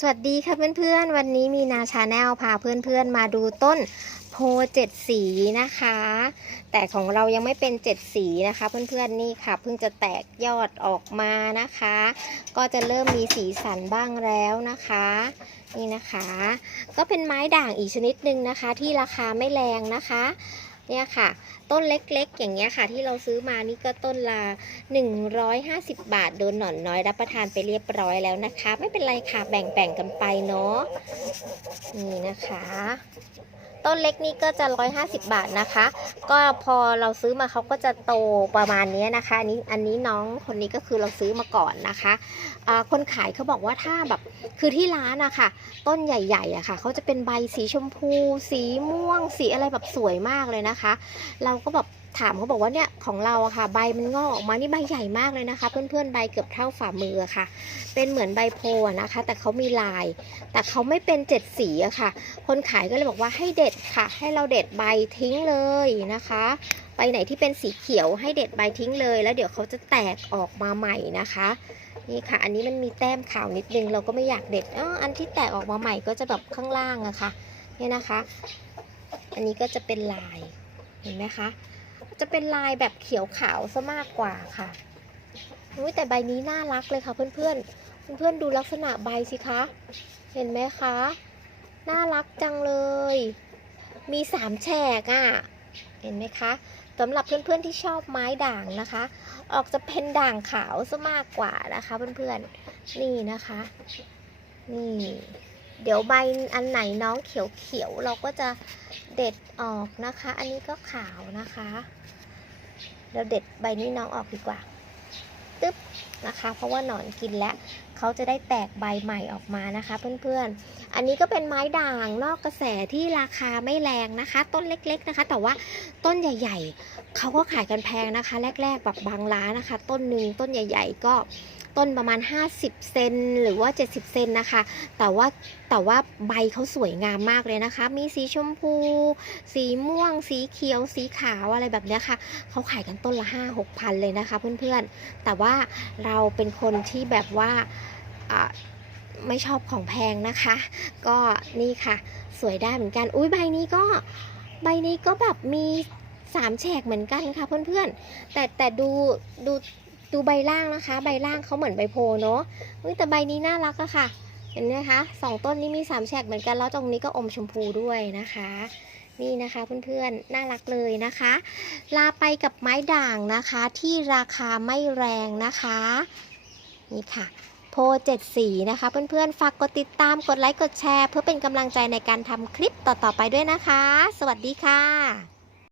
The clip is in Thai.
สวัสดีค่ะเพื่อนๆ วันนี้มีนาชาแนลพาเพื่อนๆ มาดูต้นโพเจ็ดสีนะคะ แต่ของเรายังไม่เป็นเจ็ดสีนะคะ เพื่อนๆนี่ค่ะเพิ่งจะแตกยอดออกมานะคะ ก็จะเริ่มมีสีสันบ้างแล้วนะคะนี่นะคะ ก็เป็นไม้ด่างอีกชนิดหนึ่งนะคะ ที่ราคาไม่แรงนะคะ เนี่ยค่ะ ต้นเล็กๆ อย่างเงี้ยค่ะ ที่เราซื้อมานี่ก็ต้นละ150 บาท โดนหนอนน้อยรับประทานไปเรียบร้อยแล้วนะคะ ไม่เป็นไรค่ะแบ่งๆกันไปเนาะนี่นะคะ ต้นเล็กนี่ก็จะ 150 บาทนะคะ ก็พอเราซื้อมาเขาก็จะโตประมาณนี้นะคะอันนี้อันนี้น้องคนนี้ก็คือเราซื้อมาก่อนนะคะะคนขายเขาบอกว่าถ้าแบบคือที่ร้านอะค่ะ ต้นใหญ่ๆอะค่ะเขาจะเป็นใบสีชมพู สีม่วง สีอะไรแบบสวยมากเลยนะคะ เราก็แบบ ถามเขาบอกว่าเนี่ยของเราอะค่ะใบมันงอกออกมานี่ใบใหญ่มากเลยนะคะ เพื่อนๆใบเกือบเท่าฝ่ามืออะค่ะ เป็นเหมือนใบโพนะคะ แต่เขามีลาย แต่เขาไม่เป็นเจ็ดสีอะค่ะ คนขายก็เลยบอกว่าให้เด็ดค่ะ ให้เราเด็ดใบทิ้งเลยนะคะใบไหนที่เป็นสีเขียวให้เด็ดใบทิ้งเลย แล้วเดี๋ยวเขาจะแตกออกมาใหม่นะคะ นี่ค่ะ อันนี้มันมีแต้มขาวนิดนึงเราก็ไม่อยากเด็ดอออันที่แตกออกมาใหม่ก็จะแบบข้างล่างอะค่ะเนี่ยนะคะ อันนี้ก็จะเป็นลายเห็นไหมคะ จะเป็นลายแบบเขียวขาวซะมากกว่าค่ะอุ๊ยแต่ใบนี้น่ารักเลยค่ะเพื่อนๆ เพื่อนๆดูลักษณะใบสิคะ เห็นไหมคะ น่ารักจังเลย มีสามแฉกอะ่ะ เห็นไหมคะสำหรับเพื่อนๆที่ชอบไม้ด่างนะคะ ออกจะเป็นด่างขาวซะมากกว่านะคะ เพื่อนๆ นี่นะคะ นี่ เดี๋ยวใบอันไหนน้องเขียวๆเราก็จะเด็ดออกนะคะ อันนี้ก็ขาวนะคะ เราเด็ดใบนี้น้องออกดีกว่าตึ๊บนะคะ เพราะว่าหนอนกินแล้วเขาจะได้แตกใบใหม่ออกมานะคะเพื่อนๆ อันนี้ก็เป็นไม้ด่างนอกกระแสที่ราคาไม่แรงนะคะ ต้นเล็กๆนะคะ แต่ว่าต้นใหญ่ๆเขาก็ขายกันแพงนะคะ แรกๆแบบบางร้านนะคะ ต้นหนึ่งต้นใหญ่ ๆ ก็ ต้นประมาณ 50 เซนหรือว่า 70 เซนนะคะ แต่ว่าแต่ว่าใบเขาสวยงามมากเลยนะคะ มีสีชมพู สีม่วง สีเขียว สีขาวอะไรแบบนี้ค่ะ เขาขายกันต้นละ 5 6พันเลยนะคะเพื่อนๆ แต่ว่าเราเป็นคนที่แบบว่าอ่าไม่ชอบของแพงนะคะ ก็นี่ค่ะ สวยได้เหมือนกัน อุ้ยใบนี้ก็ใบนี้ก็แบบมีสามแฉกเหมือนกันค่ะเพื่อนๆ แต่แต่ดูดู ดูใบล่างนะคะ ใบล่างเขาเหมือนใบโพเนาะแต่ใบนี้น่ารักอะค่ะ เห็นไหมคะสองต้นนี้มีสามแฉกเหมือนกันแล้วตรงนี้ก็อมชมพูด้วยนะคะนี่นะคะเพื่อนๆ น่ารักเลยนะคะ ลาไปกับไม้ด่างนะคะที่ราคาไม่แรงนะคะนี่ค่ะ โพเจ็ดสีนะคะเพื่อนๆ ฝากกดติดตามกดไลค์กดแชร์ เพื่อเป็นกำลังใจในการทำคลิปต่อๆไปด้วยนะคะ สวัสดีค่ะ